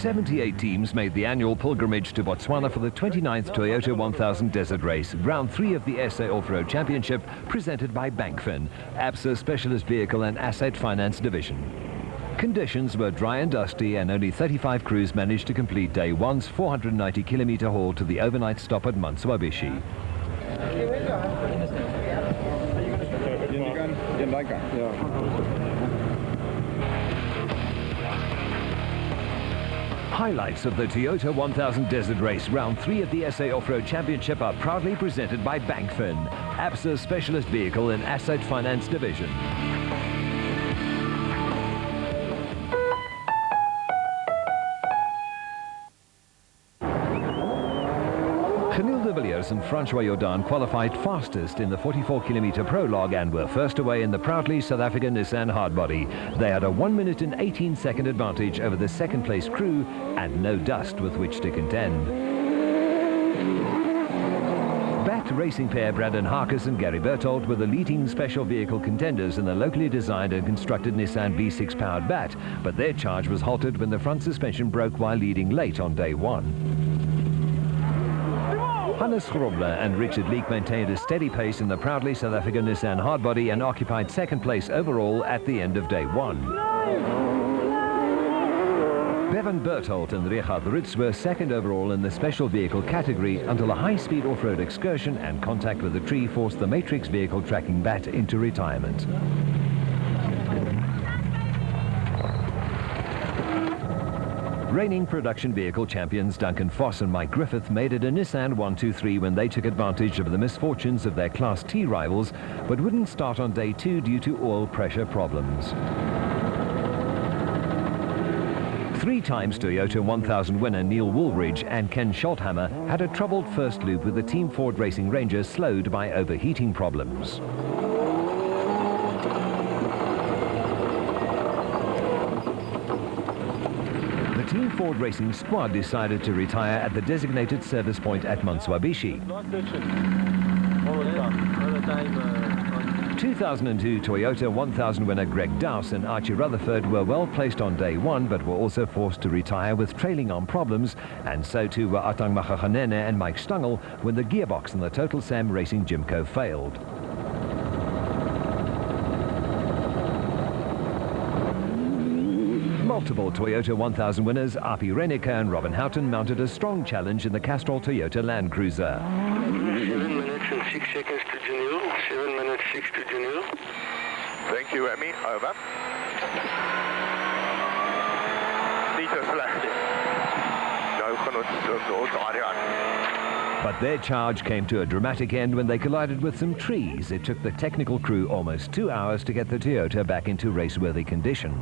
78 teams made the annual pilgrimage to Botswana for the 29th Toyota 1000 Desert Race, round 3 of the SA Off-Road Championship, presented by Bankfin, ABSA Specialist Vehicle and Asset Finance Division. Conditions were dry and dusty, and only 35 crews managed to complete day one's 490-kilometer haul to the overnight stop at Mantsoabishi. Highlights of the Toyota 1000 Desert Race, round 3 of the SA Off-Road Championship, are proudly presented by Bankfin, ABSA Specialist Vehicle and Asset Finance Division. Genil de Villiers and Francois Jordan qualified fastest in the 44-kilometer prologue and were first away in the proudly South African Nissan hardbody. They had a 1 minute and 18-second advantage over the second-place crew and no dust with which to contend. BAT racing pair Brandon Harkes and Gary Berthold were the leading special vehicle contenders in the locally designed and constructed Nissan B6 powered BAT, but their charge was halted when the front suspension broke while leading late on day one. Hannes Grobler and Richard Leek maintained a steady pace in the proudly South African Nissan hardbody and occupied second place overall at the end of day one. Bevan Berthold and Richard Ritz were second overall in the special vehicle category until a high-speed off-road excursion and contact with a tree forced the Matrix vehicle tracking BAT into retirement. Reigning production vehicle champions Duncan Foss and Mike Griffith made it a Nissan 123 when they took advantage of the misfortunes of their Class T rivals, but wouldn't start on day 2 due to oil pressure problems. 3 times Toyota 1000 winner Neil Woolridge and Ken Scholthammer had a troubled first loop with the Team Ford Racing Ranger slowed by overheating problems. Team Ford Racing squad decided to retire at the designated service point at Mantsoabishi. 2002 Toyota 1000 winner Greg Dowse and Archie Rutherford were well placed on day 1, but were also forced to retire with trailing arm problems, and so too were Atang Makhaganene and Mike Stangl when the gearbox in the Total Sam Racing Jimco failed. Multiple Toyota 1000 winners Api Reneke and Robin Houghton mounted a strong challenge in the Castrol Toyota Land Cruiser. 7 minutes and 6 seconds to Janil, 7 minutes 6 to Janil. Thank you, Emmy. Over. Dieter flat. But their charge came to a dramatic end when they collided with some trees. It took the technical crew almost 2 hours to get the Toyota back into raceworthy condition.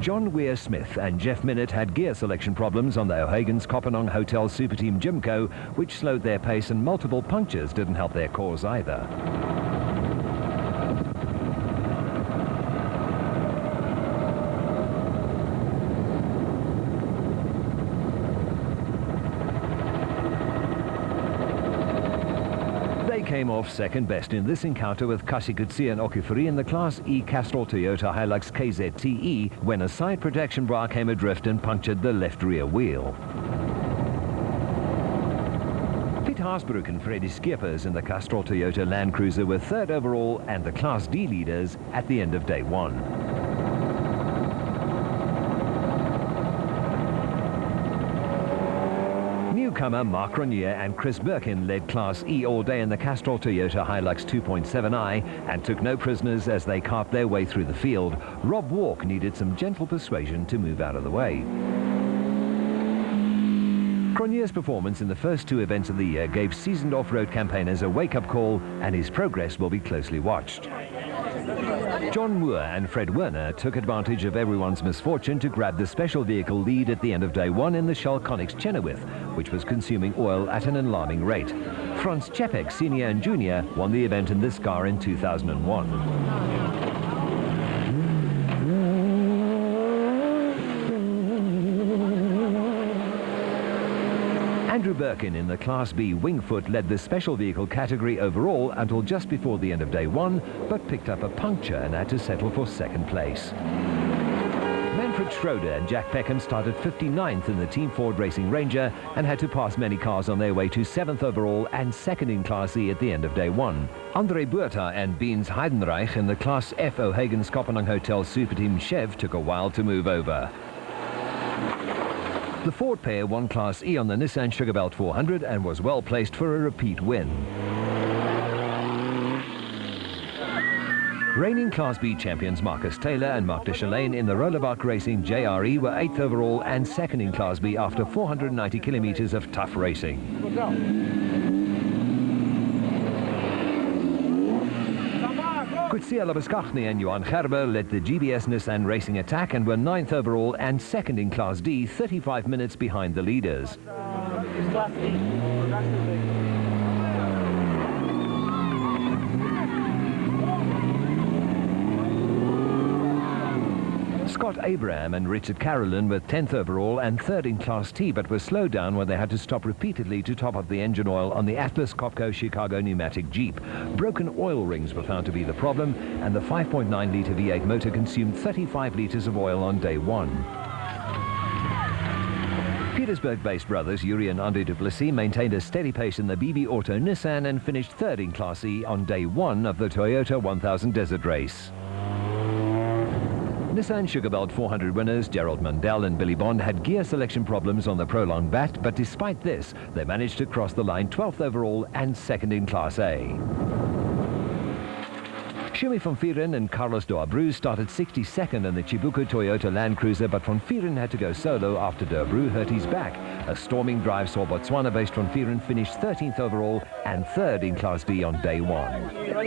John Weir-Smith and Jeff Minnett had gear selection problems on the O'Hagan's Kopanong Hotel Super Team Jimco, which slowed their pace, and multiple punctures didn't help their cause either. They came off second best in this encounter with Kasi Kutsi and Okifuri in the Class E Castrol Toyota Hilux KZTE when a side protection bar came adrift and punctured the left rear wheel. Piet Haasbroek and Freddie Schippers in the Castrol Toyota Land Cruiser were third overall and the Class D leaders at the end of day 1. Newcomer Mark Ronier and Chris Birkin led Class E all day in the Castrol Toyota Hilux 2.7i and took no prisoners as they carved their way through the field. Rob Walk needed some gentle persuasion to move out of the way. Cronier's performance in the first 2 events of the year gave seasoned off-road campaigners a wake-up call, and his progress will be closely watched. John Moore and Fred Werner took advantage of everyone's misfortune to grab the special vehicle lead at the end of day 1 in the Shell Connex Chenoweth, which was consuming oil at an alarming rate. Franz Czepek, Senior and Junior, won the event in this car in 2001. Andrew Andrew Birkin in the Class B Wingfoot led the special vehicle category overall until just before the end of day one, but picked up a puncture and had to settle for second place. Manfred Schroeder and Jack Peckham started 59th in the Team Ford Racing Ranger and had to pass many cars on their way to 7th overall and second in Class E at the end of day one. Andre Buerta and Beans Heidenreich in the Class F O'Hagan Skoppenang Hotel Superteam Chev took a while to move over. The Ford pair won Class E on the Nissan Sugarbelt 400 and was well placed for a repeat win. Reigning Class B champions Marcus Taylor and Mark de Chalane in the Rollerbach Racing JRE were 8th overall and second in Class B after 490 kilometers of tough racing. Kutsia Labaskachny and Johan Gerber led the GBS Nissan Racing attack and were 9th overall and second in Class D, 35 minutes behind the leaders. Scott Abraham and Richard Carolyn were 10th overall and 3rd in Class T, but were slowed down when they had to stop repeatedly to top up the engine oil on the Atlas Copco Chicago pneumatic Jeep. Broken oil rings were found to be the problem, and the 5.9-litre V8 motor consumed 35 litres of oil on day one. Petersburg-based brothers Yuri and Andre Duplessis maintained a steady pace in the BB Auto Nissan and finished 3rd in Class E on day one of the Toyota 1000 Desert Race. Nissan Sugarbelt 400 winners Gerald Mundell and Billy Bond had gear selection problems on the Prolong Bat, but despite this, they managed to cross the line 12th overall and second in Class A. Schumi van Vieren and Carlos de Abreu started 62nd in the Chibuku Toyota Land Cruiser, but van Vieren had to go solo after de Abreu hurt his back. A storming drive saw Botswana-based van Vieren finish 13th overall and 3rd in Class D on day one. No,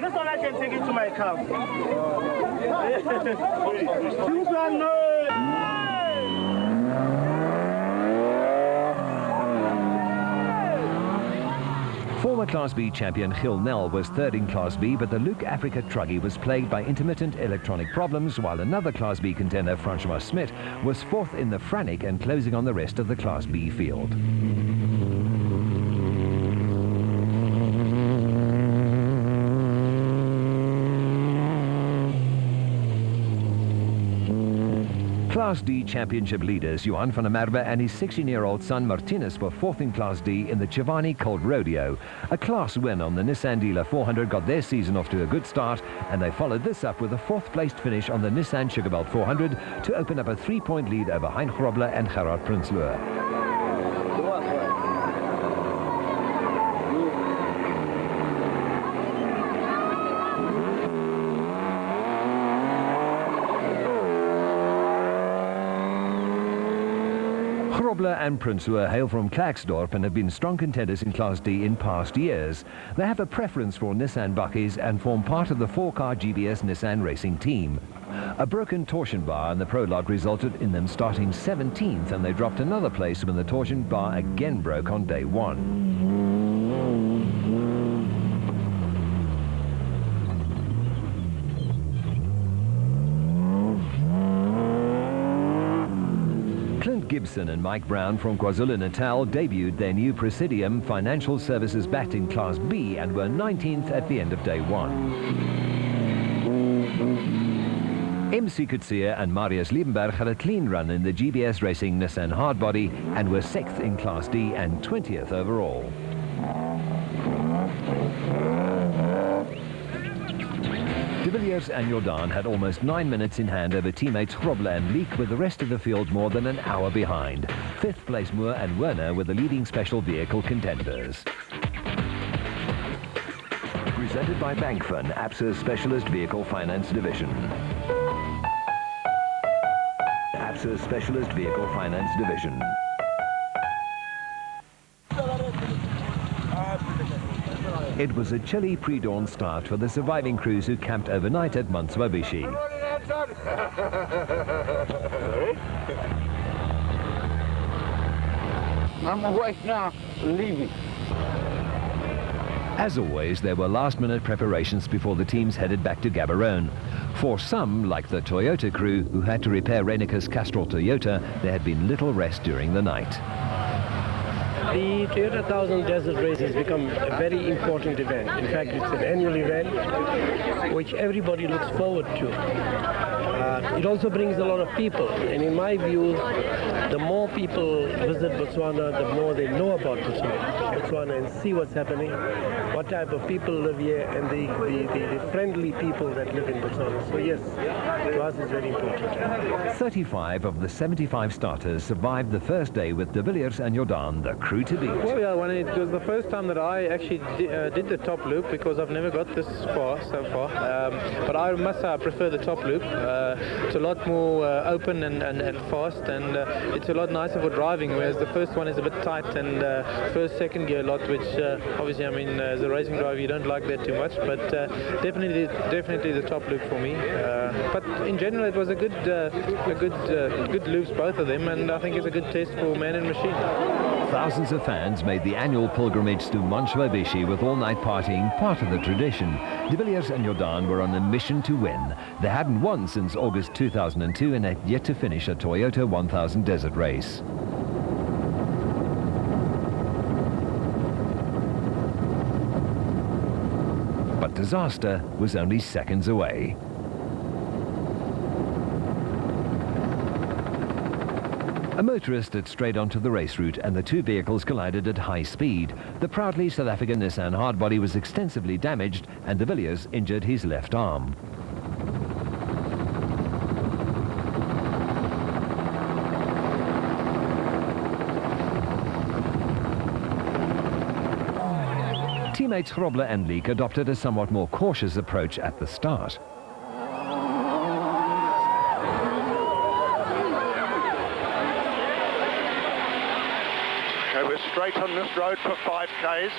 this one I can take it to my car. Former Class B champion Gil Nel was 3rd in Class B, but the Luke Africa Truggy was plagued by intermittent electronic problems, while another Class B contender, Francois Smit, was 4th in the Frannic and closing on the rest of the Class B field. Class D championship leaders Johan van der Merwe and his 16-year-old son Martinez were 4th in Class D in the Chivani Colt Rodeo. A class win on the Nissan Dealer 400 got their season off to a good start, and they followed this up with a 4th-placed finish on the Nissan Sugarbelt 400 to open up a 3-point lead over Hein Grobler and Gerard Prinsloo. Grobler and Prinsloo hail from Klerksdorp and have been strong contenders in Class D in past years. They have a preference for Nissan Bakkies and form part of the 4-car GBS Nissan racing team. A broken torsion bar in the prologue resulted in them starting 17th, and they dropped another place when the torsion bar again broke on day one. Clint Gibson and Mike Brown from KwaZulu-Natal debuted their new Presidium Financial Services bat in Class B and were 19th at the end of day one. MC Kutsia and Marius Liebenberg had a clean run in the GBS Racing Nissan Hardbody and were 6th in Class D and 20th overall. De Villiers and Jordan had almost 9 minutes in hand over teammates Grobler and Leek, with the rest of the field more than an hour behind. 5th place Moore and Werner were the leading special vehicle contenders. Presented by Bankfin, ABSA's Specialist Vehicle Finance Division. ABSA's Specialist Vehicle Finance Division. It was a chilly pre-dawn start for the surviving crews who camped overnight at Mantswabishi. I'm awake now, leaving. As always, there were last-minute preparations before the teams headed back to Gaborone. For some, like the Toyota crew, who had to repair Reineker's Castrol Toyota, there had been little rest during the night. The Toyota 1000 Desert Race has become a very important event. In fact, it's an annual event which everybody looks forward to. It also brings a lot of people, and in my view, the more people visit Botswana, the more they know about Botswana and see what's happening, what type of people live here, and the friendly people that live in Botswana. So yes, to us it's very important. 35 of the 75 starters survived the first day with De Villiers and Jordan, the crew to beat. Well, yeah, when it was the first time that I actually did the top loop, because I've never got this far so far. But I must say I prefer the top loop. It's a lot more open and fast, and it's a lot nicer for driving, whereas the first one is a bit tight and first, second gear a lot, which obviously, I mean, as a racing driver, you don't like that too much, but definitely the top loop for me. But in general, it was a good loops, both of them, and I think it's a good test for man and machine. Thousands of fans made the annual pilgrimage to Montchwabishi, with all-night partying part of the tradition. De Villiers and Jordan were on a mission to win. They hadn't won since August 2002 and had yet to finish a Toyota 1000 Desert Race. But disaster was only seconds away. A motorist had strayed onto the race route and the two vehicles collided at high speed. The proudly South African Nissan hardbody was extensively damaged and De Villiers injured his left arm. Teammates Grobler and Leek adopted a somewhat more cautious approach at the start. Okay, we're straight on this road for 5 Ks.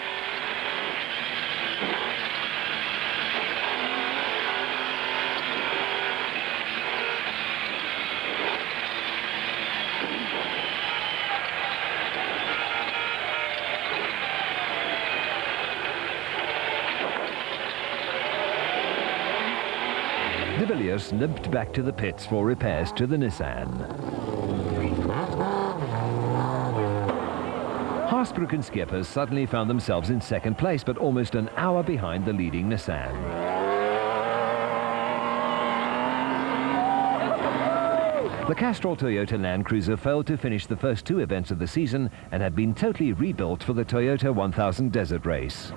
De Villiers limped back to the pits for repairs to the Nissan. Haasbroek and Skippers suddenly found themselves in second place, but almost an hour behind the leading Nissan. The Castrol Toyota Land Cruiser failed to finish the first 2 events of the season and had been totally rebuilt for the Toyota 1000 Desert Race.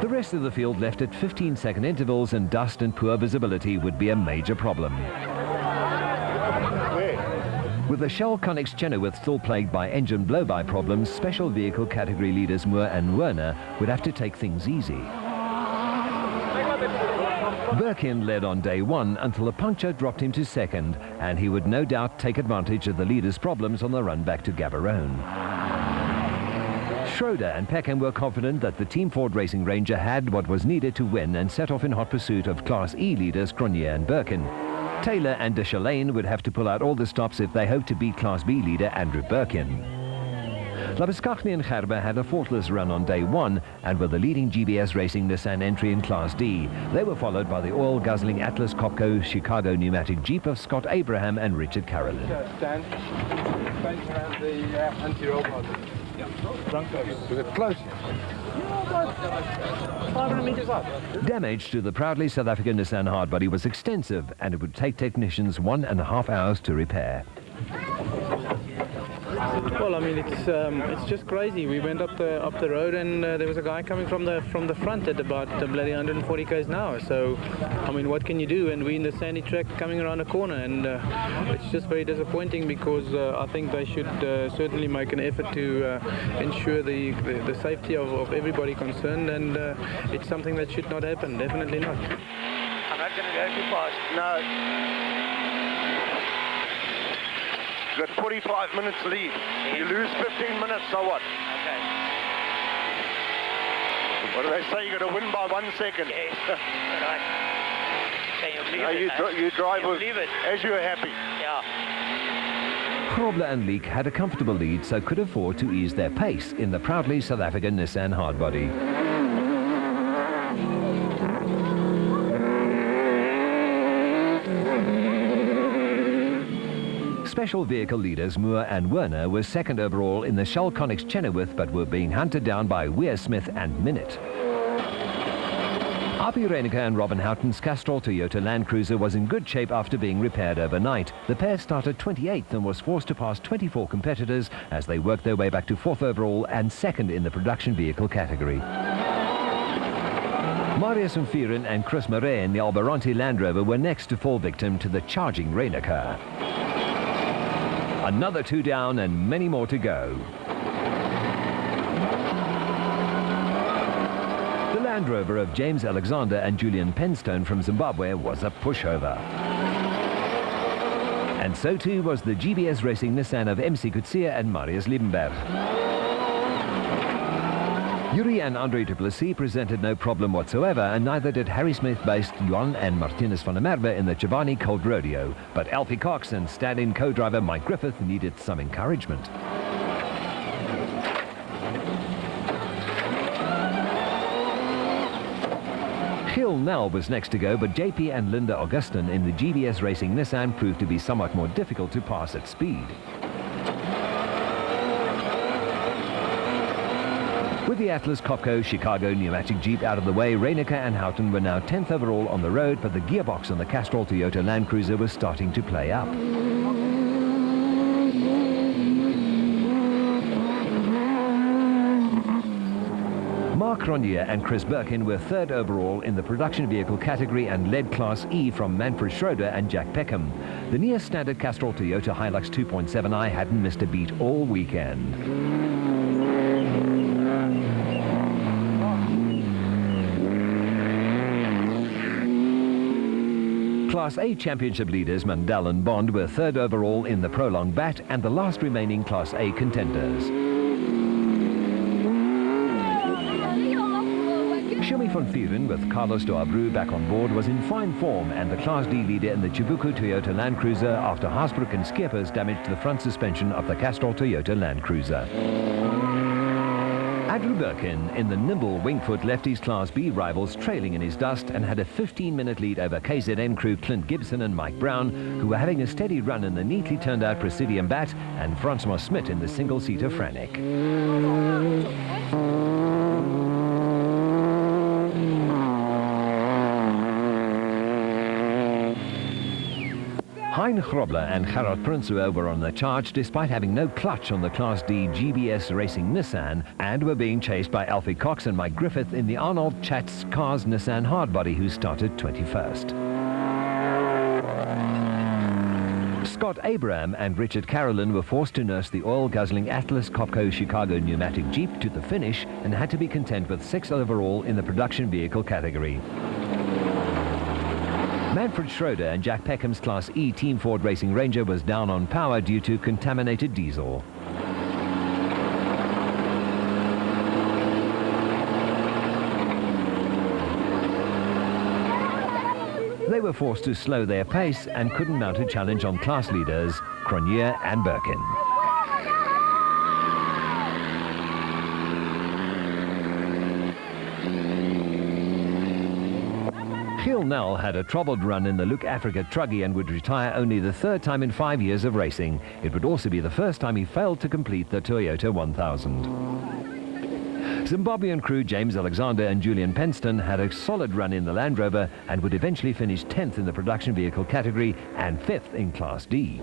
The rest of the field left at 15-second intervals, and dust and poor visibility would be a major problem. With the Shell Connex Chenoweth still plagued by engine blow-by problems, special vehicle category leaders Moore and Werner would have to take things easy. Birkin led on day 1 until a puncture dropped him to second, and he would no doubt take advantage of the leader's problems on the run back to Gaborone. Schroeder and Peckham were confident that the Team Ford Racing Ranger had what was needed to win and set off in hot pursuit of Class E leaders Cronje and Birkin. Taylor and de Chalane would have to pull out all the stops if they hoped to beat Class B leader Andrew Birkin. Labuschagne and Gerber had a faultless run on day 1 and were the leading GBS Racing Nissan entry in Class D. They were followed by the oil-guzzling Atlas Copco Chicago pneumatic Jeep of Scott Abraham and Richard Carolyn. Stand around the anti-roll pod. Close. 500 meters up. Damage to the proudly South African Nissan hardbody was extensive, and it would take technicians 1.5 hours to repair. Well, I mean, it's just crazy. We went up the road, and there was a guy coming from the front at about bloody 140 km an hour. So, I mean, what can you do? And we're in the sandy track coming around a corner, and it's just very disappointing, because I think they should certainly make an effort to ensure the safety of everybody concerned, and it's something that should not happen. Definitely not. I'm not going to go too fast. No. You've got 45 minutes lead. You lose 15 minutes, so what? Okay. What do they say? You've got to win by 1 second. Yes. Right. Can you believe it? You drive Can you with, believe it? as you're happy. Yeah. Grobler and Leek had a comfortable lead, so could afford to ease their pace in the proudly South African Nissan hardbody. special vehicle leaders Moore and Werner were second overall in the Shell Connex Chenoweth, but were being hunted down by Weir Smith and Minute. Api Reiniger and Robin Houghton's Castrol Toyota Land Cruiser was in good shape after being repaired overnight. The pair started 28th and was forced to pass 24 competitors as they worked their way back to 4th overall and second in the production vehicle category. Marius van Vuren and Chris Murray in the Albaranti Land Rover were next to fall victim to the charging Reiniger. Another 2 down and many more to go. The Land Rover of James Alexander and Julian Penstone from Zimbabwe was a pushover. And so too was the GBS Racing Nissan of MC Coetzee and Marius Liebenberg. Yuri and Andre Duplessis presented no problem whatsoever, and neither did Harry Smith-based Johan and Martinez van der Merwe in the Chobani Colt Rodeo. But Alfie Cox and stand-in co-driver Mike Griffith needed some encouragement. Gil Nel was next to go, but JP and Linda Augustin in the GBS Racing Nissan proved to be somewhat more difficult to pass at speed. With the Atlas Copco Chicago pneumatic Jeep out of the way, Reiniger and Houghton were now 10th overall on the road, but the gearbox on the Castrol Toyota Land Cruiser was starting to play up. Mark Cronje and Chris Birkin were 3rd overall in the production vehicle category and led Class E from Manfred Schroeder and Jack Peckham. The near-standard Castrol Toyota Hilux 2.7i hadn't missed a beat all weekend. Class A championship leaders Mandel and Bond were 3rd overall in the Prolong Bat and the last remaining Class A contenders. Shumi van Vuren with Carlos Doabru back on board was in fine form and the Class D leader in the Chibuku Toyota Land Cruiser after Haasbroek and Skeppers damaged the front suspension of the Castrol Toyota Land Cruiser. Andrew Birkin in the nimble Wingfoot left his Class B rivals trailing in his dust and had a 15-minute lead over KZN crew Clint Gibson and Mike Brown, who were having a steady run in the neatly turned out Presidium Bat, and Francois Smit in the single-seater Frantic. Hein Grobler and Gerard Prinsloo were on the charge despite having no clutch on the Class D GBS Racing Nissan and were being chased by Alfie Cox and Mike Griffith in the Arnold Chatz Cars Nissan Hardbody, who started 21st. Scott Abraham and Richard Carolyn were forced to nurse the oil-guzzling Atlas Copco Chicago pneumatic Jeep to the finish and had to be content with 6th overall in the production vehicle category. Manfred Schroeder and Jack Peckham's Class E Team Ford Racing Ranger was down on power due to contaminated diesel. They were forced to slow their pace and couldn't mount a challenge on class leaders Cronje and Birkin. Gil Nel had a troubled run in the Look Africa Truggy and would retire only the 3rd time in 5 years of racing. It would also be the first time he failed to complete the Toyota 1000. Zimbabwean crew James Alexander and Julian Penston had a solid run in the Land Rover and would eventually finish 10th in the production vehicle category and 5th in Class D.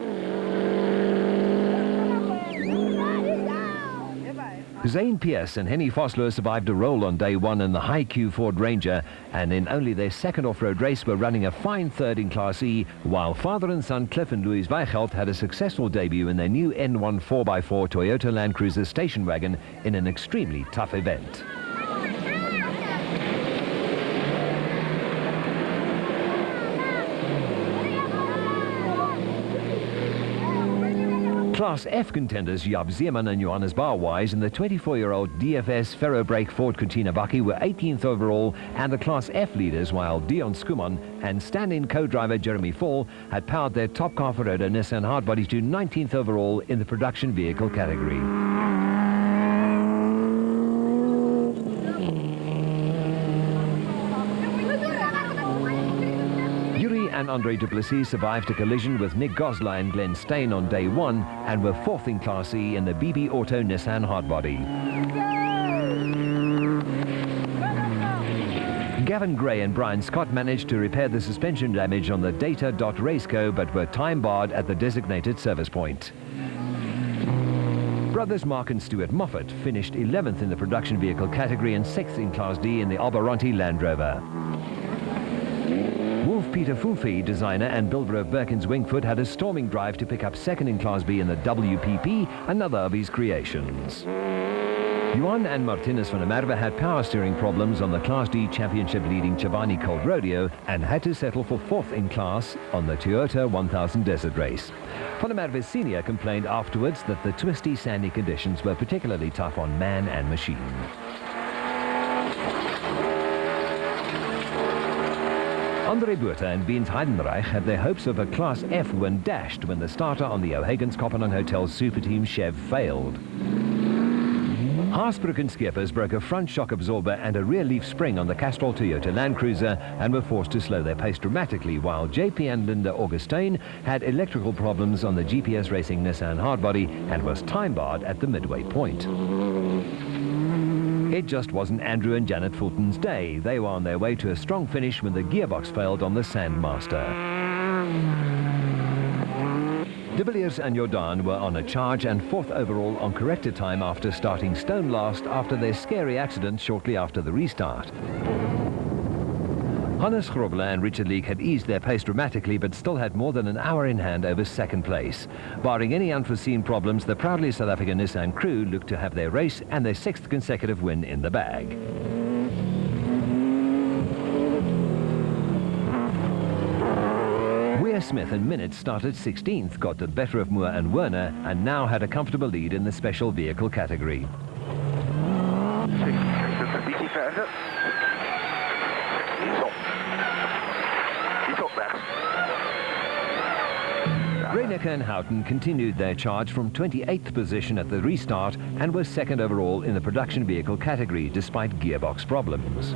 Zane Pierce and Henny Vosloo survived a roll on day 1 in the High Q Ford Ranger, and in only their 2nd off-road race were running a fine 3rd in Class E, while father and son Cliff and Louis Weichelt had a successful debut in their new N1 4x4 Toyota Land Cruiser station wagon in an extremely tough event. Class F contenders Jaap Zeeman and Johannes Bauwise and the 24-year-old DFS Ferrobrake Ford Cortina Bucky were 18th overall and the Class F leaders, while Dion Skuman and stand-in co-driver Jeremy Fall had powered their top car Ferrari Nissan hardbody to 19th overall in the production vehicle category. and Andre Duplessis survived a collision with Nick Goslar and Glenn Steyn on day 1 and were 4th in Class E in the BB Auto Nissan hardbody. Gavin Gray and Brian Scott managed to repair the suspension damage on the Data.Raceco but were time barred at the designated service point. Brothers Mark and Stuart Moffat finished 11th in the production vehicle category and 6th in Class D in the Albaronte Land Rover. Wolf Peter Fulfi, designer, and Bilbro Birkins Wingfoot had a storming drive to pick up 2nd in Class B in the WPP, another of his creations. Juan and Martinez van der Merwe had power steering problems on the Class D championship leading Chobani Colt Rodeo and had to settle for 4th in class on the Toyota 1000 Desert Race. Van der Merwe Sr. complained afterwards that the twisty, sandy conditions were particularly tough on man and machine. Andre Buerta and Beans Heidenreich had their hopes of a Class F win dashed when the starter on the O'Hagan's Kopenhagen Hotel Super Team Chev failed. Haasbroek and Schippers broke a front shock absorber and a rear leaf spring on the Castrol Toyota Land Cruiser and were forced to slow their pace dramatically, while JP and Linda Augustine had electrical problems on the GPS Racing Nissan hardbody and was time barred at the midway point. It just wasn't Andrew and Janet Fulton's day. They were on their way to a strong finish when the gearbox failed on the Sandmaster. De Villiers and Jordan were on a charge and 4th overall on corrected time after starting stone last after their scary accident shortly after the restart. Hannes Grobler and Richard Leek had eased their pace dramatically but still had more than an hour in hand over 2nd place. Barring any unforeseen problems, the proudly South African Nissan crew looked to have their race and their 6th consecutive win in the bag. Smith and Minute started 16th, got the better of Moore and Werner, and now had a comfortable lead in the special vehicle category. Reinecke and Houghton continued their charge from 28th position at the restart and were 2nd overall in the production vehicle category despite gearbox problems.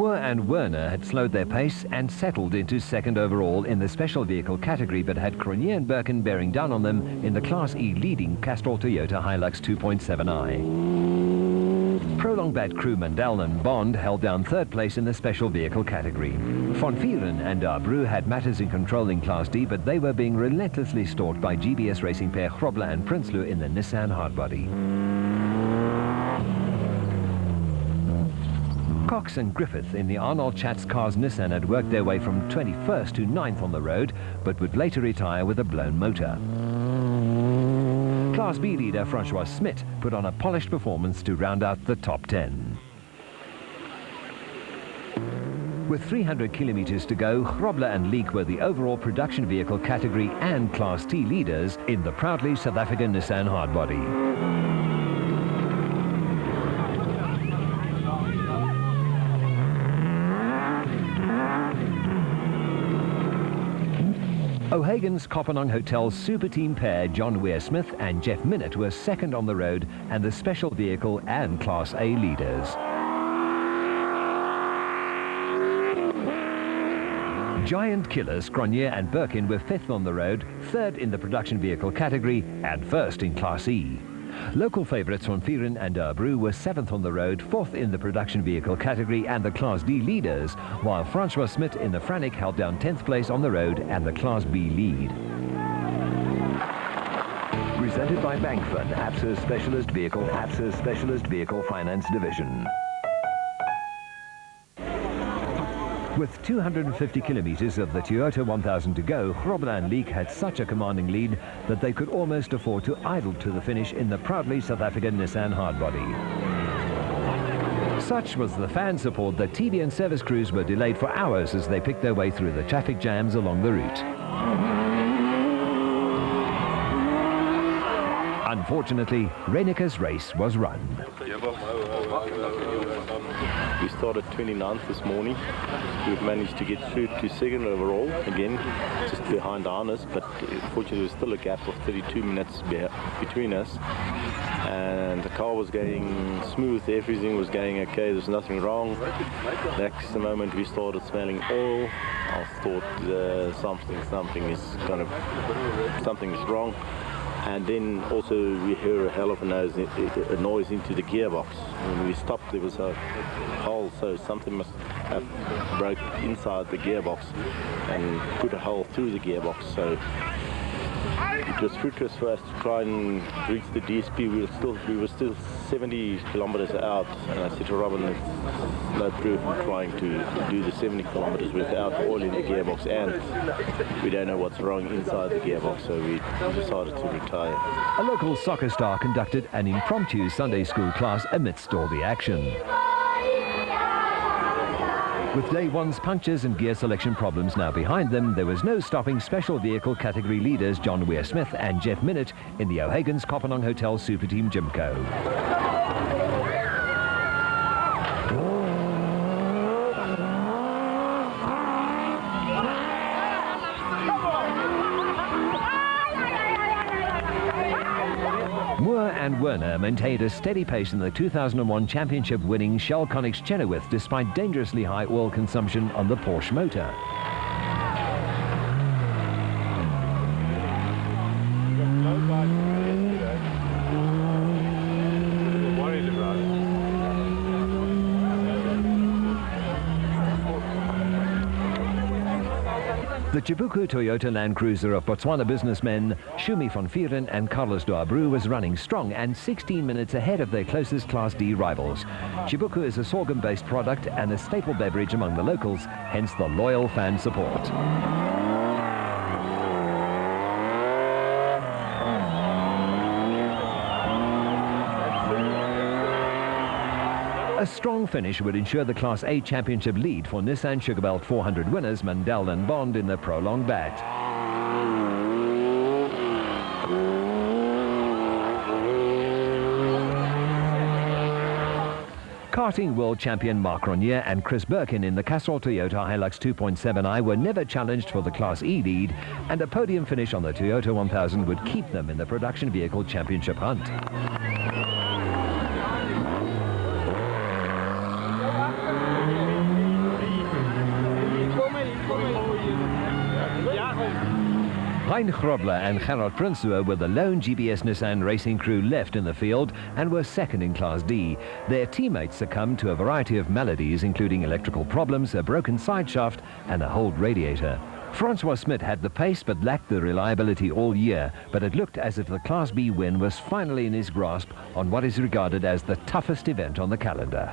Moore and Werner had slowed their pace and settled into 2nd overall in the special vehicle category, but had Cronje and Birkin bearing down on them in the Class E leading Castrol Toyota Hilux 2.7i. Prolong Bad crew Mandel and Bond held down 3rd place in the special vehicle category. Von Vieren and Arbru had matters in control in Class D, but they were being relentlessly stalked by GBS racing pair Grobler and Prinsloo in the Nissan hardbody. Cox and Griffith in the Arnold Schatz Cars Nissan had worked their way from 21st to 9th on the road, but would later retire with a blown motor. Class B leader Francois Smit put on a polished performance to round out the top 10. With 300 kilometers to go, Grobler and Leek were the overall production vehicle category and Class T leaders in the proudly South African Nissan hardbody. O'Hagan's Kopenhagen Hotel Super Team pair John Weir-Smith and Jeff Minute were 2nd on the road and the special vehicle and Class A leaders. Giant killers Cronje and Birkin were 5th on the road, 3rd in the production vehicle category and 1st in Class E. Local favourites Von Vieren and Arbru were 7th on the road, 4th in the production vehicle category and the Class D leaders, while Francois Smit in the Frannic held down 10th place on the road and the Class B lead. Presented by Bankfund, ABSA's Specialist Vehicle Finance Division. With 250 kilometers of the Toyota 1000 to go, Grobler and Leek had such a commanding lead that they could almost afford to idle to the finish in the proudly South African Nissan hardbody. Such was the fan support that TV and service crews were delayed for hours as they picked their way through the traffic jams along the route. Unfortunately, Reinecke's race was run. We started 29th this morning. We've managed to get through to second overall, again, just behind Arnes, but fortunately there's still a gap of 32 minutes between us. And the car was going smooth, everything was going okay, there's nothing wrong. Next moment we started smelling oil. I thought something is wrong. And then also we hear a hell of a noise into the gearbox. When we stopped, there was a hole, so something must have broke inside the gearbox and put a hole through the gearbox. So it was fruitless for us to try and reach the DSP. We were still 70 kilometers out, and I said to Robin, it's no proof in trying to do the 70 kilometers without oil in the gearbox, and we don't know what's wrong inside the gearbox, so we decided to retire. A local soccer star conducted an impromptu Sunday school class amidst all the action. With day one's punctures and gear selection problems now behind them, there was no stopping special vehicle category leaders John Weir-Smith and Jeff Minnett in the O'Hagan's Kopanong Hotel Super Team Jimco. Moore and Werner maintained a steady pace in the 2001 championship-winning Shell Connex Chenoweth despite dangerously high oil consumption on the Porsche motor. The Chibuku Toyota Land Cruiser of Botswana businessmen Shumi van Vieren and Carlos Doabru was running strong and 16 minutes ahead of their closest Class D rivals. Chibuku is a sorghum-based product and a staple beverage among the locals, hence the loyal fan support. A strong finish would ensure the Class A championship lead for Nissan Sugarbelt 400 winners Mandel and Bond in the prolonged bat. Karting world champion Mark Ronier and Chris Birkin in the Castrol Toyota Hilux 2.7i were never challenged for the Class E lead, and a podium finish on the Toyota 1000 would keep them in the production vehicle championship hunt. Hein Grobler and Gerard Prinsloo were the lone GBS Nissan racing crew left in the field and were second in Class D. Their teammates succumbed to a variety of maladies, including electrical problems, a broken side shaft and a holed radiator. Francois Smit had the pace but lacked the reliability all year, but it looked as if the Class B win was finally in his grasp on what is regarded as the toughest event on the calendar.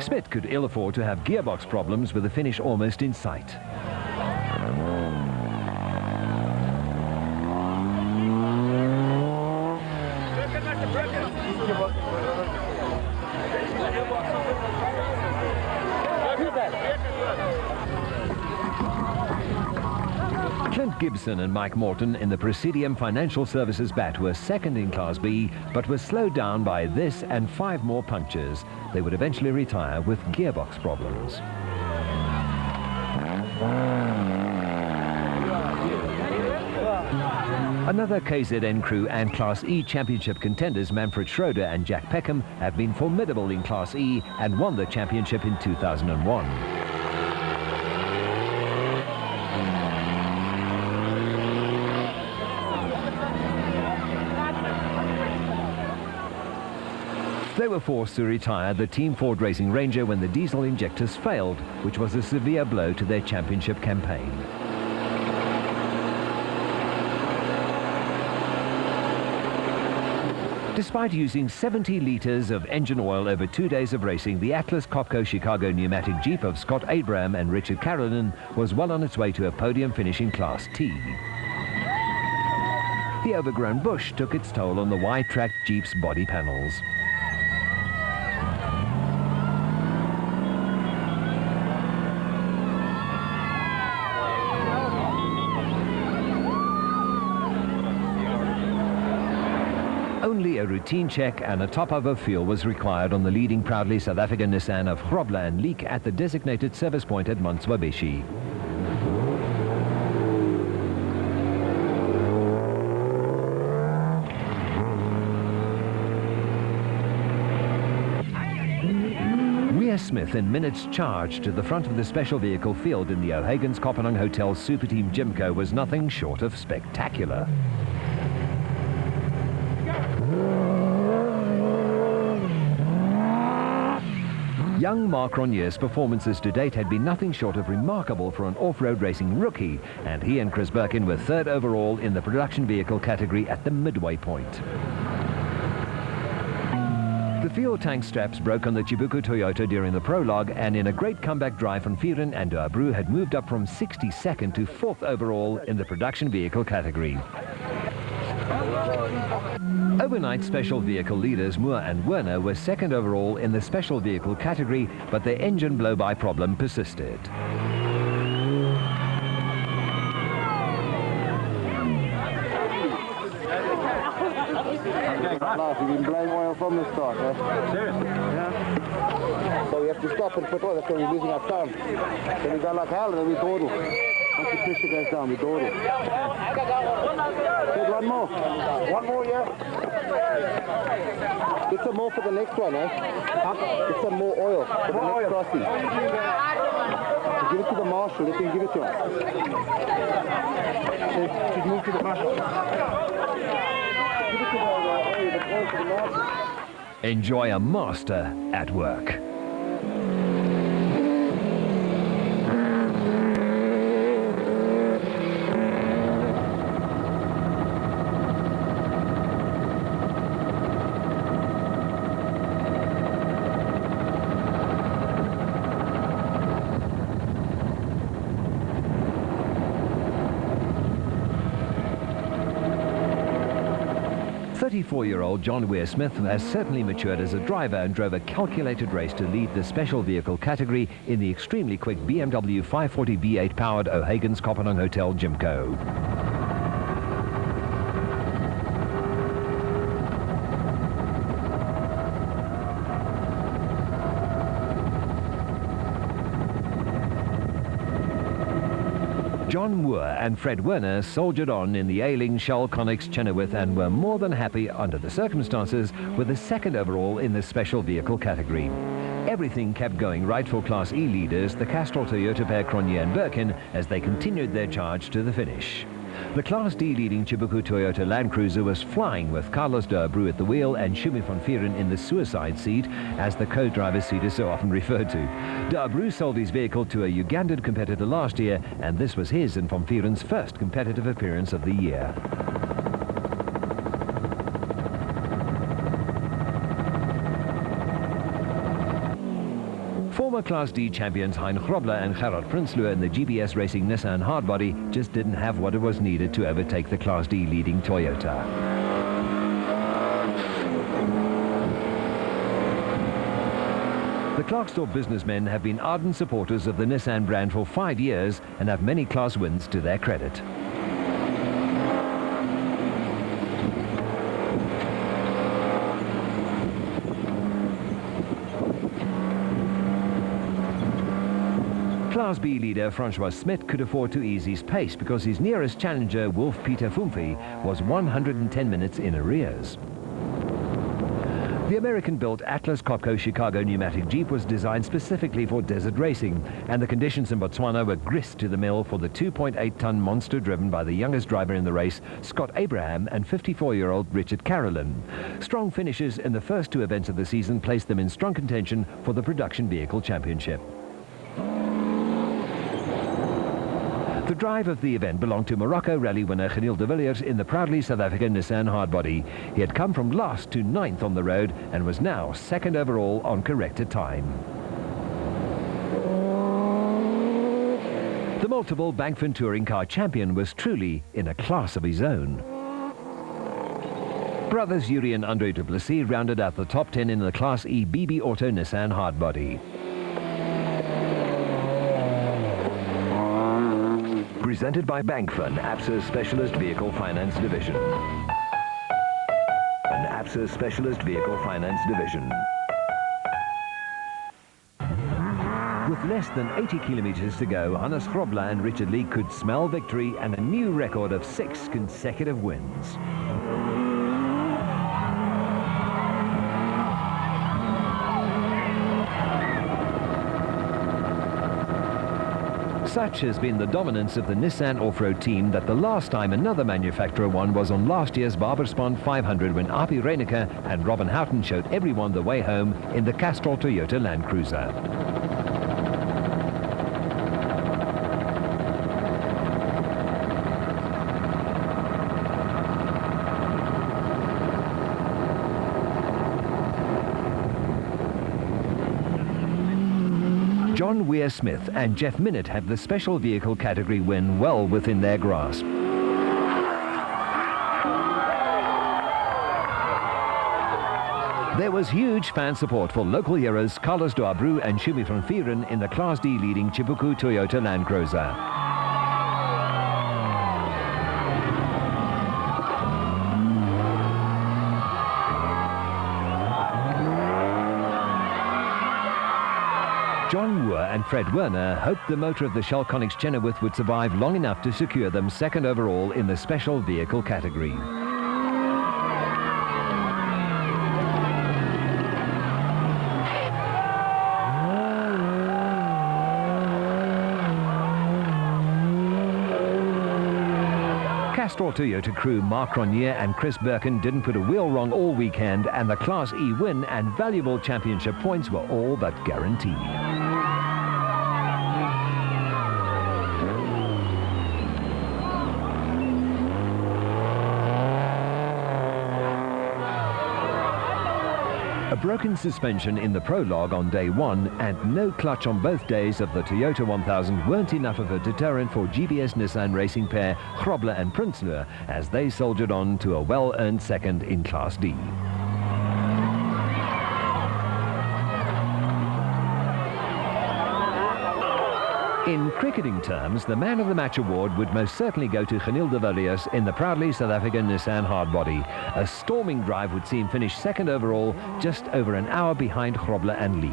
Smit could ill afford to have gearbox problems with the finish almost in sight. Clint Gibson and Mike Morton in the Presidium Financial Services bat were second in Class B, but were slowed down by this and 5 more punctures. They would eventually retire with gearbox problems. Another KZN crew and Class E championship contenders Manfred Schroeder and Jack Peckham have been formidable in Class E and won the championship in 2001. They were forced to retire the Team Ford Racing Ranger when the diesel injectors failed, which was a severe blow to their championship campaign. Despite using 70 litres of engine oil over 2 days of racing, the Atlas Copco Chicago pneumatic Jeep of Scott Abraham and Richard Carolan was well on its way to a podium finish in Class T. The overgrown bush took its toll on the wide-tracked Jeep's body panels. Only a routine check and a top-up of fuel was required on the leading proudly South African Nissan of Grobler and Leek at the designated service point at Mantswabeshi. Smith in minutes charged to the front of the special vehicle field in the O'Hagan's Kopanang Hotel Super Team Jimco was nothing short of spectacular. Young Mark Ronier's performances to date had been nothing short of remarkable for an off-road racing rookie, and he and Chris Birkin were third overall in the production vehicle category at the midway point. The fuel tank straps broke on the Chibuku Toyota during the prologue, and in a great comeback drive, Van Vieren and De Abreu had moved up from 62nd to 4th overall in the production vehicle category. Overnight special vehicle leaders Moore and Werner were second overall in the special vehicle category, but their engine blow-by problem persisted. We've been blowing oil from the start, eh? Seriously? Yeah. So we have to stop and put oil, that's when we're losing our time. Then we go like hell and then we dawdle. Once the pressure goes down, we dawdle. Good, one more. One more, yeah. Get some more for the next one, eh? Get some more oil for the next crossing. So give it to the marshal, let him give it to us. Just move to the marshal. Enjoy a master at work. .34-year-old John Weir Smith has certainly matured as a driver and drove a calculated race to lead the special vehicle category in the extremely quick BMW 540 V8 powered O'Hagan's Kopanang Hotel Jimco. John Moore and Fred Werner soldiered on in the Ailing, Shell, Connex, Chenoweth and were more than happy under the circumstances with the second overall in the special vehicle category. Everything kept going right for Class E leaders, the Castrol Toyota pair Cronje and Birkin, as they continued their charge to the finish. The Class D leading Chibuku Toyota Land Cruiser was flying with Carlos De Abreu at the wheel and Schumi van Vieren in the suicide seat, as the co-driver's seat is so often referred to. De Abreu sold his vehicle to a Ugandan competitor last year, and this was his and van Vieren's first competitive appearance of the year. Former Class D champions Hein Grobler and Gerard Prinsloo in the GBS Racing Nissan Hardbody just didn't have what it was needed to overtake the Class D leading Toyota. The Klerksdorp businessmen have been ardent supporters of the Nissan brand for 5 years and have many class wins to their credit. Class B leader Francois Smit could afford to ease his pace because his nearest challenger, Wolf Peter Fumfi, was 110 minutes in arrears. The American-built Atlas Copco Chicago pneumatic Jeep was designed specifically for desert racing, and the conditions in Botswana were grist to the mill for the 2.8-ton monster driven by the youngest driver in the race, Scott Abraham, and 54-year-old Richard Carolyn. Strong finishes in the first two events of the season placed them in strong contention for the Production Vehicle Championship. The drive of the event belonged to Morocco rally winner Geniel de Villiers in the proudly South African Nissan Hardbody. He had come from last to 9th on the road and was now second overall on corrected time. The multiple Bankfin touring car champion was truly in a class of his own. Brothers Yuri and Andre du Plessis rounded out the top 10 in the Class E BB Auto Nissan Hardbody. Presented by Bankfin, ABSA's specialist vehicle finance division. Absa Specialist Vehicle Finance Division. With less than 80 kilometers to go, Hannes Grobler and Richard Leek could smell victory and a new record of 6 consecutive wins. Such has been the dominance of the Nissan off-road team that the last time another manufacturer won was on last year's Barberspond 500 when Api Reinicke and Robin Houghton showed everyone the way home in the Castrol Toyota Land Cruiser. John Weir-Smith and Jeff Minnett have the special vehicle category win well within their grasp. There was huge fan support for local heroes Carlos do Abreu and Schumi van Vieren in the Class D leading Chibuku Toyota Land Cruiser. John Moore and Fred Werner hoped the motor of the Shell Connex Chenoweth would survive long enough to secure them second overall in the special vehicle category. Castrol Toyota crew Mark Ronier and Chris Birkin didn't put a wheel wrong all weekend, and the Class E win and valuable championship points were all but guaranteed. A broken suspension in the prologue on day 1 and no clutch on both days of the Toyota 1000 weren't enough of a deterrent for GBS Nissan racing pair Grobler and Prinsloo as they soldiered on to a well-earned second in Class D. In cricketing terms, the Man of the Match award would most certainly go to Geniel de Villiers in the proudly South African Nissan hardbody. A storming drive would see him finish second overall, just over an hour behind Grobler and Leek.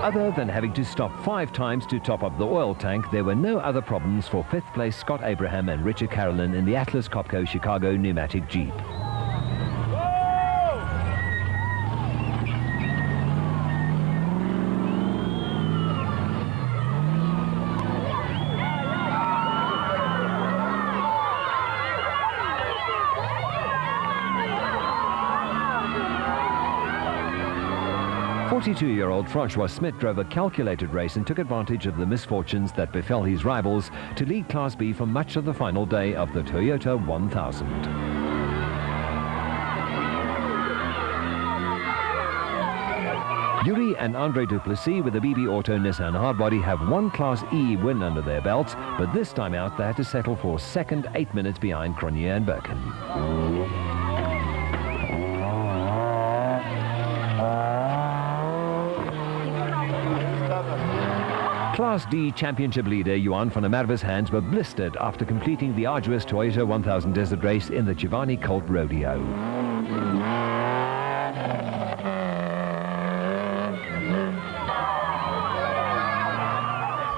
Other than having to stop 5 times to top up the oil tank, there were no other problems for 5th place Scott Abraham and Richard Carolyn in the Atlas Copco Chicago pneumatic Jeep. "42-year-old Francois Smith drove a calculated race and took advantage of the misfortunes that befell his rivals to lead Class B for much of the final day of the Toyota 1000. Yuri and Andre Duplessis with the BB Auto Nissan hardbody have one Class E win under their belts, but this time out they had to settle for second 8 minutes behind Cronier and Birkin. Class D championship leader Johan van der Merwe's hands were blistered after completing the arduous Toyota 1000 Desert Race in the Giovanni Colt Rodeo.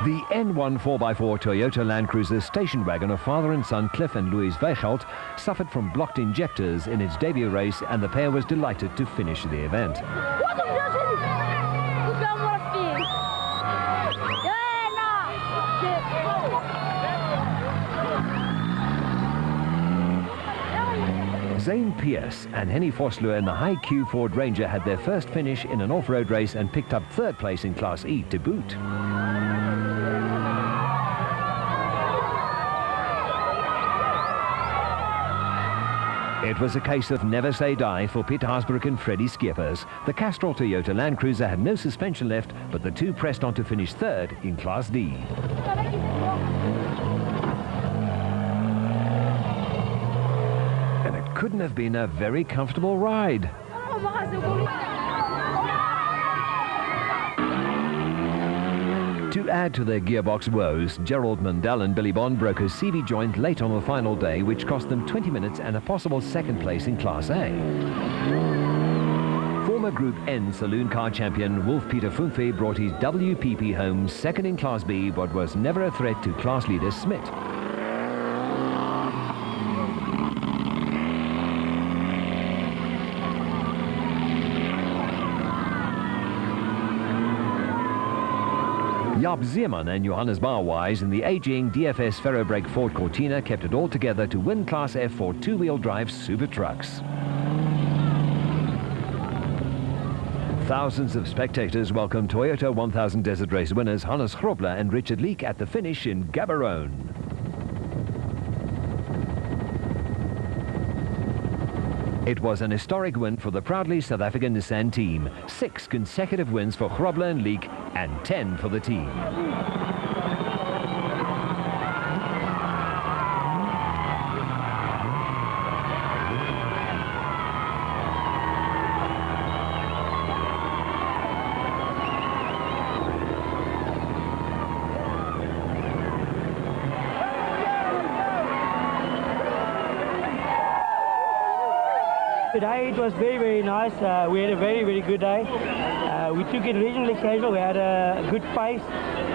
The N1 4x4 Toyota Land Cruiser station wagon of father and son Cliff and Louise Weichelt suffered from blocked injectors in its debut race, and the pair was delighted to finish the event. Zane Pierce and Henny Vosloo in the High Q Ford Ranger had their first finish in an off-road race and picked up 3rd place in Class E to boot. It was a case of never say die for Piet Haasbroek and Freddie Schippers. The Castrol Toyota Land Cruiser had no suspension left, but the two pressed on to finish 3rd in Class D. And it couldn't have been a very comfortable ride. To To add to their gearbox woes, Gerald Mundell and Billy Bond broke a CV joint late on the final day, which cost them 20 minutes and a possible second place in Class A. Former Group N saloon car champion Wolf Peter Funfe brought his WPP home second in Class B, but was never a threat to class leader Smith. Jaap Zeeman and Johannes Barwise in the aging DFS Ferrobrake Ford Cortina kept it all together to win Class F for two-wheel drive super trucks. Thousands of spectators welcomed Toyota 1000 Desert Race winners Hannes Grobler and Richard Leek at the finish in Gaborone. It was an historic win for the proudly South African Nissan team. 6 consecutive wins for Grobler and Leek and 10 for the team. Today it was very, very nice. We had a very, very good day. We took it reasonably casual. We had a good pace,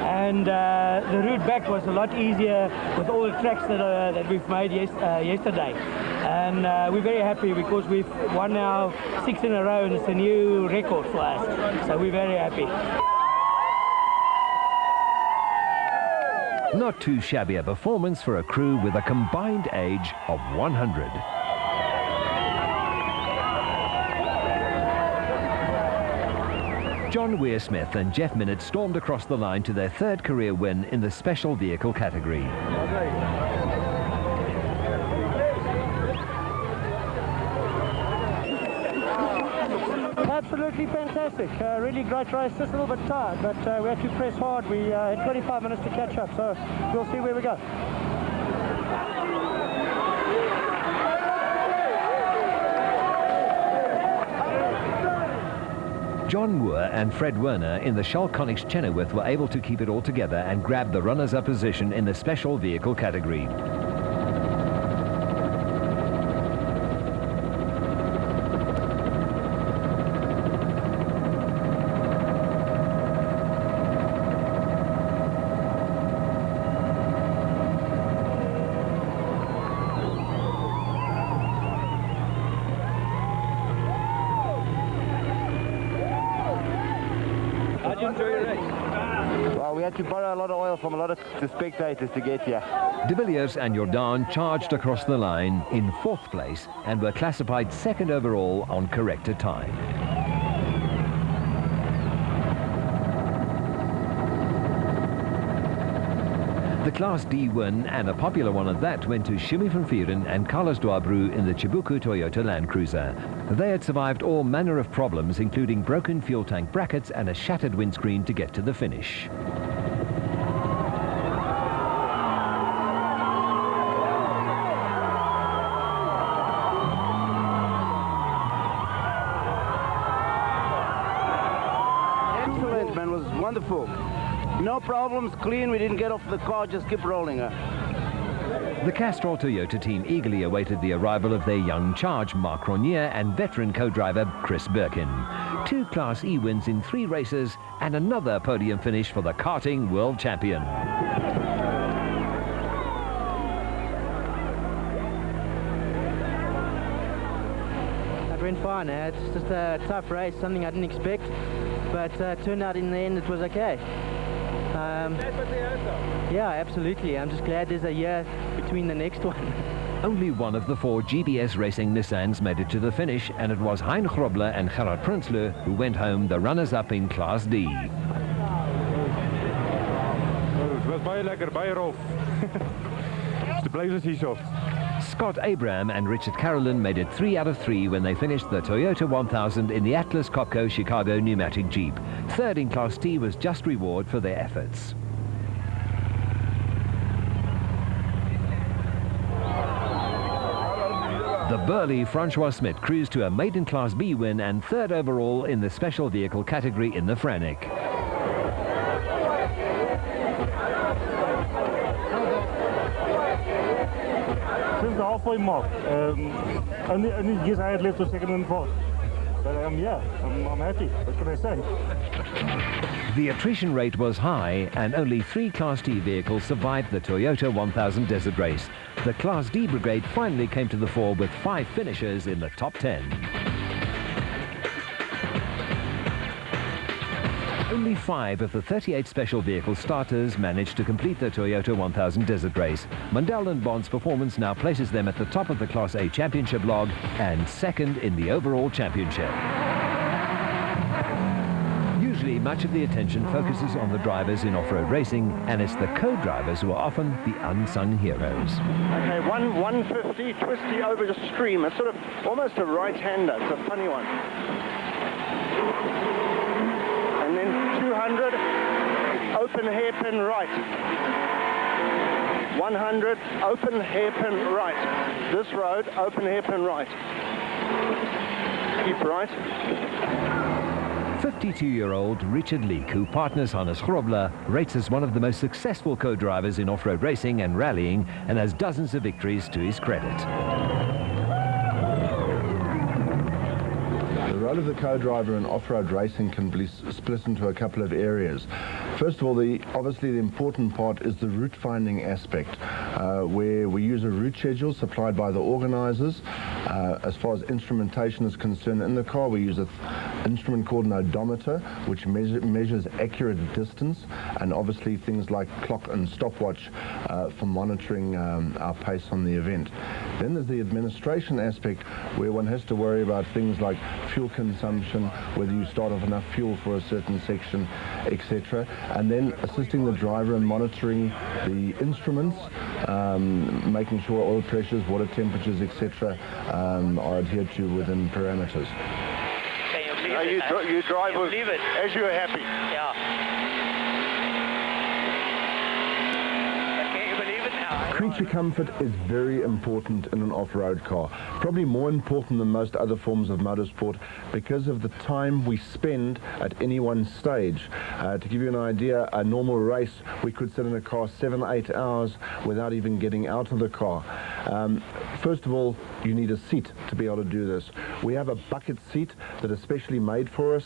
and the route back was a lot easier with all the tracks that we've made yesterday. And we're very happy because we've won now 6 in a row, and it's a new record for us. So we're very happy. Not too shabby a performance for a crew with a combined age of 100. John Weir-Smith and Jeff Minnett stormed across the line to their 3rd career win in the special vehicle category. Absolutely fantastic. Really great race. Just a little bit tired, but we had to press hard. We had 25 minutes to catch up, so we'll see where we go. John Moore and Fred Werner in the Shell Connex Chenoweth were able to keep it all together and grab the runners-up position in the special vehicle category. How'd you enjoy your race? Well, we had to borrow a lot of oil from a lot of the spectators to get here. De Villiers and Jordan charged across the line in 4th place and were classified 2nd overall on corrected time. The Class D win, and a popular one at that, went to Shumi van Vuren and Carlos Dwabru in the Chibuku Toyota Land Cruiser. They had survived all manner of problems, including broken fuel tank brackets and a shattered windscreen to get to the finish. Excellent, man. It was wonderful. No problems, clean. We didn't get off the car, just keep rolling. The Castrol Toyota team eagerly awaited the arrival of their young charge, Mark Ronier, and veteran co-driver Chris Birkin. 2 Class E wins in 3 races and another podium finish for the karting world champion. It went fine. It's just a tough race, something I didn't expect, but turned out in the end it was okay. Yeah, absolutely. I'm just glad there's a year between the next one. Only one of the 4 GBS Racing Nissans made it to the finish, and it was Hein Grobler and Gerard Prinsloo who went home the runners-up in Class D. Het was baie lekker, baie rof. De blijven hier zo. Scott Abraham and Richard Carolyn made it 3 out of 3 when they finished the Toyota 1000 in the Atlas Copco Chicago pneumatic Jeep. 3rd in Class T was just reward for their efforts. The burly Francois Smith cruised to a maiden Class B win and 3rd overall in the special vehicle category in the Frannic. since the halfway mark. Only yes, I had left for second and fourth. But yeah, I'm happy. What can I say? The attrition rate was high, and only 3 Class D vehicles survived the Toyota 1000 Desert Race. The Class D brigade finally came to the fore with 5 finishers in the top 10. Only 5 of the 38 special vehicle starters managed to complete the Toyota 1000 Desert Race. Mundell and Bond's performance now places them at the top of the Class A championship log and second in the overall championship. Usually, much of the attention focuses on the drivers in off-road racing, and it's the co-drivers who are often the unsung heroes. Okay, 150, twisty over the stream. It's sort of almost a right-hander. It's a funny one. And then 200, open hairpin right. 100, open hairpin right. This road, open hairpin right. Keep right. 52-year-old Richard Leek, who partners Hannes Grobler, rates as one of the most successful co-drivers in off-road racing and rallying, and has dozens of victories to his credit. The role of the co-driver in off-road racing can be split into a couple of areas. First of all, obviously the important part is the route finding aspect, where we use a route schedule supplied by the organisers. As far as instrumentation is concerned in the car, we use an instrument called an odometer, which measures accurate distance, and obviously things like clock and stopwatch for monitoring our pace on the event. Then there's the administration aspect, where one has to worry about things like fuel consumption, whether you start off enough fuel for a certain section, etc. And then assisting the driver in monitoring the instruments, making sure oil pressures, water temperatures, etc. are adhered to within parameters. You drive with, as you are happy. Yeah. Can you believe it now? Creature comfort is very important in an off-road car, probably more important than most other forms of motorsport because of the time we spend at any one stage. To give you an idea, a normal race, we could sit in a car 7-8 hours without even getting out of the car. First of all, you need a seat to be able to do this. We have a bucket seat that is specially made for us.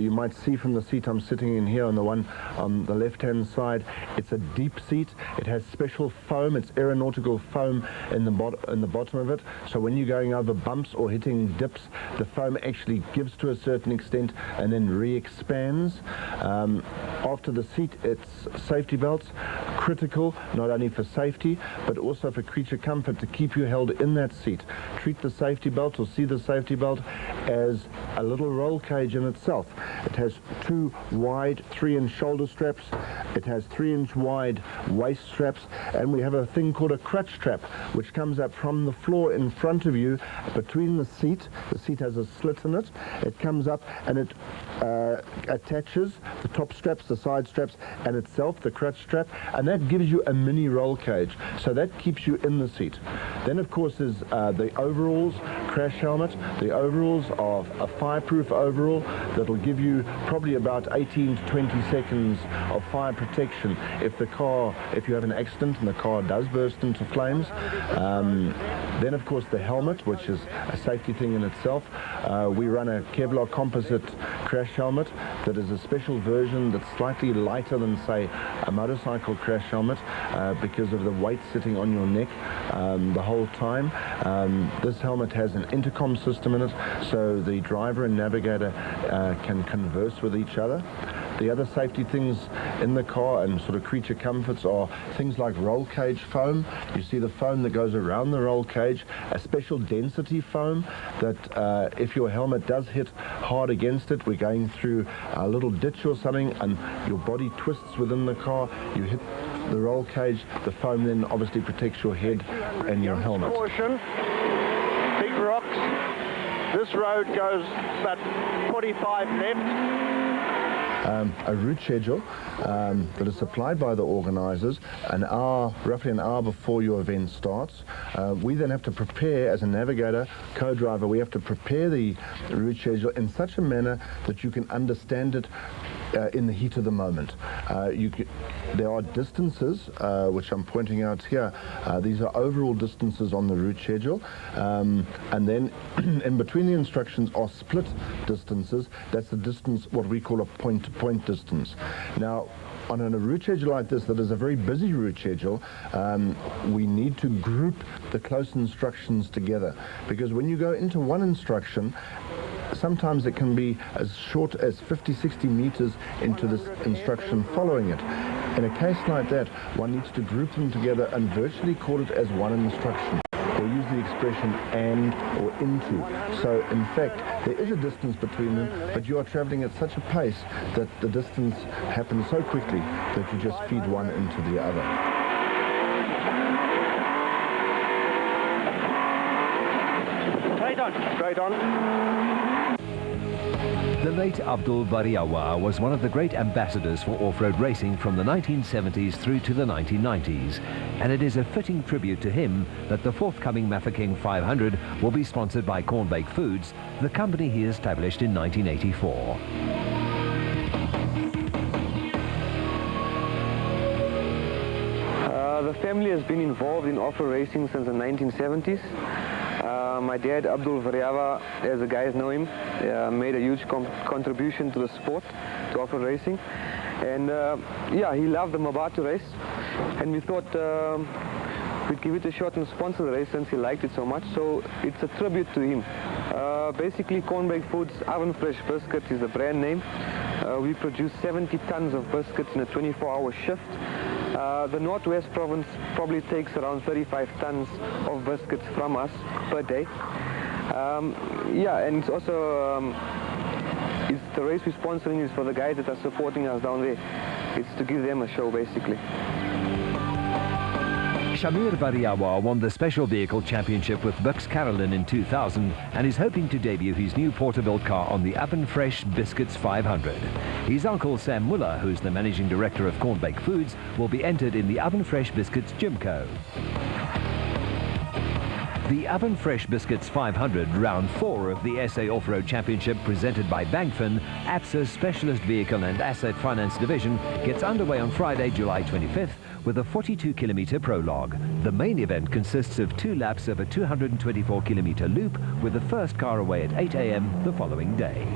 You might see from the seat I'm sitting in here on the one on the left-hand side, it's a deep seat. It has special foam. It's aeronautical foam in the bottom of it. So when you're going over bumps or hitting dips, the foam actually gives to a certain extent and then re-expands. After the seat, it's safety belts, critical not only for safety but also for creature comfort to keep you held in that seat. Treat the safety belt or see the safety belt as a little roll cage in itself. It has 2 wide 3-inch shoulder straps. It has 3-inch wide waist straps, and we have a thing called a crutch strap, which comes up from the floor in front of you between the seat. The seat has a slit in it. It comes up and it attaches the top straps, the side straps, and itself, the crutch strap, and that gives you a mini roll cage. So that keeps you in the seat. Then, of course, is the overalls, crash helmet. The overalls are a fireproof overall that will give you probably about 18 to 20 seconds of fire protection if you have an accident and the car does burst into flames. Then, of course, the helmet, which is a safety thing in itself. We run a Kevlar composite crash helmet that is a special version that's slightly lighter than, say, a motorcycle crash helmet because of the weight sitting on your neck the whole time. This helmet has an intercom system in it, so the driver and navigator can converse with each other. The other safety things in the car and sort of creature comforts are things like roll cage foam. You see the foam that goes around the roll cage, a special density foam that if your helmet does hit hard against it, we're going through a little ditch or something and your body twists within the car, you hit the roll cage, the foam then obviously protects your head and your helmet. Caution, big rocks. This road goes about 45 left. A route schedule that is supplied by the organisers roughly an hour before your event starts. We then have to prepare, as a navigator, co-driver, we have to prepare the route schedule in such a manner that you can understand it in the heat of the moment. There are distances, which I'm pointing out here. These are overall distances on the route schedule, and then in between the instructions are split distances. That's the distance, what we call a point-to-point distance. Now, on a route schedule like this, that is a very busy route schedule, we need to group the close instructions together, because when you go into one instruction, sometimes it can be as short as 50-60 meters into this instruction following it. In a case like that, one needs to group them together and virtually call it as one instruction, or use the expression and or into. So in fact, there is a distance between them, but you are traveling at such a pace that the distance happens so quickly that you just feed one into the other. Straight on. The late Abdul Variawa was one of the great ambassadors for off-road racing from the 1970s through to the 1990s, and it is a fitting tribute to him that the forthcoming Mafeking 500 will be sponsored by Cornbake Foods, the company he established in 1984. The family has been involved in off-road racing since the 1970s. My dad, Abdul Variawa, as the guys know him, made a huge contribution to the sport, to off-road racing. And yeah, he loved the Mabatu race, and we thought we'd give it a shot and sponsor the race since he liked it so much. So it's a tribute to him. Basically, Cornbake Foods Oven Fresh Biscuits is the brand name. We produce 70 tons of biscuits in a 24-hour shift. The Northwest province probably takes around 35 tons of biscuits from us per day. Yeah, and it's also the race we're sponsoring is for the guys that are supporting us down there. It's to give them a show, basically. Shamir Variawa won the Special Vehicle Championship with Bix Carolyn in 2000 and is hoping to debut his new Porterville car on the Oven Fresh Biscuits 500. His uncle Sam Muller, who's the managing director of Cornbake Foods, will be entered in the Oven Fresh Biscuits Gymco. The Oven Fresh Biscuits 500, round 4 of the SA Off-Road Championship presented by Bankfin, ABSA's Specialist Vehicle and Asset Finance Division, gets underway on Friday, July 25th with a 42-kilometer prologue. The main event consists of 2 laps of a 224-kilometer loop with the first car away at 8 a.m. the following day.